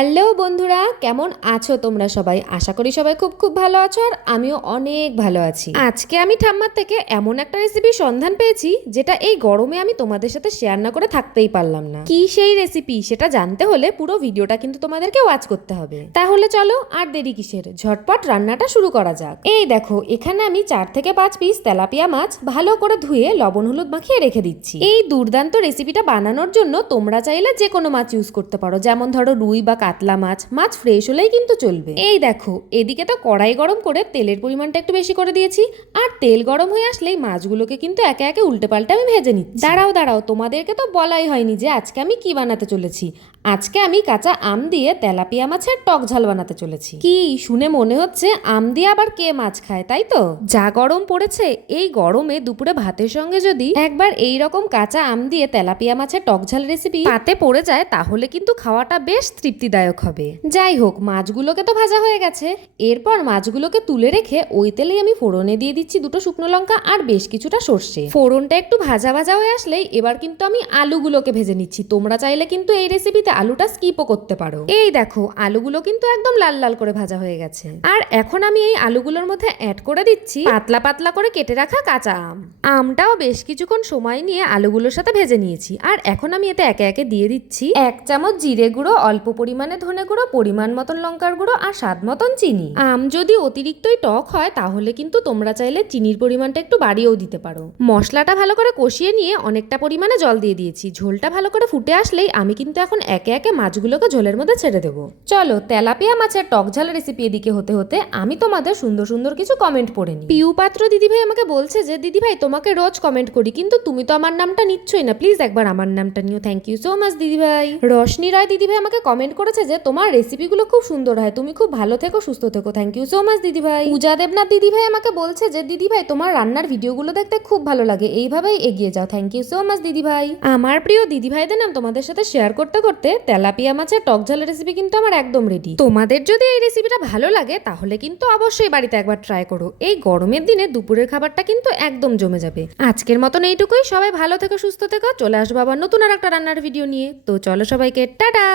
Hello বন্ধুরা, কেমন আছো তোমরা সবাই? আশা করি সবাই খুব খুব ভালো আছো, আর আমিও অনেক ভালো আছি। আজকে আমি ঠাম্মার থেকে এমন একটা রেসিপির সন্ধান পেয়েছি যেটা এই গরমে আমি তোমাদের সাথে শেয়ার না করে থাকতেই পারলাম না। কি সেই রেসিপি সেটা জানতে হলে পুরো ভিডিওটা কিন্তু তোমাদেরকে ওয়াচ করতে হবে। তাহলে চলো আর দেরি কিসের, ঝটপট রান্নাটা শুরু করা যাক। এই দেখো, এখানে আমি 4 থেকে 5 পিস তেলাপিয়া মাছ ভালো করে ধুয়ে লবণ হলুদ মাখিয়ে রেখে দিচ্ছি। এই দুর্দান্ত রেসিপিটা বানানোর জন্য তোমরা চাইলে যে কোনো মাছ ইউজ করতে পারো, যেমন ধরো রুই বা কাতলা মাছ ফ্রেশ হলেই কিন্তু চলবে। এই দেখো, এদিকে তো কড়াই গরম করে তেলের পরিমাণটা একটু বেশি করে দিয়েছি, আর তেল গরম হয়ে আসলেই মাছগুলোকে কিন্তু একে একে উল্টে পাল্টে আমি ভেজে নিচ্ছি। দাঁড়াও, তোমাদেরকে তো বলাই হয়নি যে আজকে আমি কি বানাতে চলেছি। আজকে আমি কাঁচা আম দিয়ে তেলাপিয়া মাছের টক ঝাল বানাতে চলেছি। কি শুনে মনে হচ্ছে আম দিয়ে আবার কে মাছ খায়, তাই তো? যা গরম পড়েছে, এই গরমে দুপুরে ভাতের সঙ্গে যদি একবার এই রকম কাঁচা আম দিয়ে তেলাপিয়া মাছের টক ঝাল রেসিপি পাতে পড়ে যায়, তাহলে কিন্তু খাওয়াটা বেশ তৃপ্তিদায়ক হবে। যাই হোক, মাছগুলোকে তো ভাজা হয়ে গেছে। এরপর মাছগুলোকে তুলে রেখে ওই তেলেই আমি ফোড়নে দিয়ে দিচ্ছি 2টো শুকনো লঙ্কা আর বেশ কিছুটা সর্ষে। ফোড়নটা একটু ভাজা ভাজা হয়ে আসলেই এবার কিন্তু আমি আলুগুলোকে ভেজে নিচ্ছি। তোমরা চাইলে কিন্তু এই রেসিপিতে আলুটা স্কিপও করতে পারো। এই দেখো, আলুগুলো কিন্তু একদম লাল লাল করে ভাজা হয়ে গেছে। আর এখন আমি এই আলুগুলোর মধ্যে অ্যাড করে দিচ্ছি পাতলা পাতলা করে কেটে রাখা কাঁচা আম। আমটাও বেশ কিছুক্ষণ সময় নিয়ে আলুগুলোর সাথে ভেজে নিয়েছি। আর এখন আমি এতে একে একে দিয়ে দিচ্ছি 1 চামচ জিরে গুঁড়ো, অল্প পরিমাণে ধনে গুঁড়ো, পরিমাণ মতন লঙ্কার গুঁড়ো আর স্বাদ মতন চিনি। আম যদি অতিরিক্তই টক হয় তাহলে কিন্তু তোমরা চাইলে চিনির পরিমাণটা একটু বাড়িয়েও দিতে পারো। মশলাটা ভালো করে কষিয়ে নিয়ে অনেকটা পরিমাণে জল দিয়ে দিয়েছি। ঝোলটা ভালো করে ফুটে আসলেই আমি কিন্তু এখন একে একে মাছগুলোকে ঝোলের মধ্যে ছেড়ে দেবো। চলো, তেলাপিয়া মাছের টক ঝাল রেসিপি এদিকে হতে হতে আমি তোমাদের সুন্দর সুন্দর কিছু কমেন্ট পড়ে নিই। পিউ পাত্র দিদিভাই আমাকে বলছে যে দিদিভাই, তোমাকে রোজ কমেন্ট করি কিন্তু তুমি তো আমার নামটা নিচ্ছই না, প্লিজ একবার আমার নামটা নিও। থ্যাংক ইউ সো মাচ দিদিভাই। রোশনি রায় দিদিভাই আমাকে কমেন্ট করেছে যে তোমার রেসিপিগুলো খুব সুন্দর হয়, তুমি খুব ভালো থেকো, সুস্থ থেকো। থ্যাংক ইউ সো মাচ দিদিভাই। পূজা দেবনাথ দিদিভাই আমাকে বলছে যে দিদিভাই, তোমার রান্নার ভিডিওগুলো দেখতে খুব ভালো লাগে, এইভাবেই এগিয়ে যাও। থ্যাংক ইউ সো মাচ দিদিভাই। আমার প্রিয় দিদিভাইদের নাম তোমাদের সাথে শেয়ার করতে করতে তেলাপিয়া মাছের টক ঝাল রেসিপি কিন্তু আমার একদম রেডি। তোমাদের যদি এই রেসিপিটা ভালো লাগে তাহলে কিন্তু অবশ্যই বাড়িতে একবার ট্রাই করো। এই গরমের দিনে দুপুরের খাবারটা কিন্তু একদম জমে যাবে। আজকের মতন এইটুকুই। সবাই ভালো থেকো, সুস্থ থেকো। চলে আসবো আবার নতুন আর একটা রান্নার ভিডিও নিয়ে। তো চলো সবাইকে টাটা।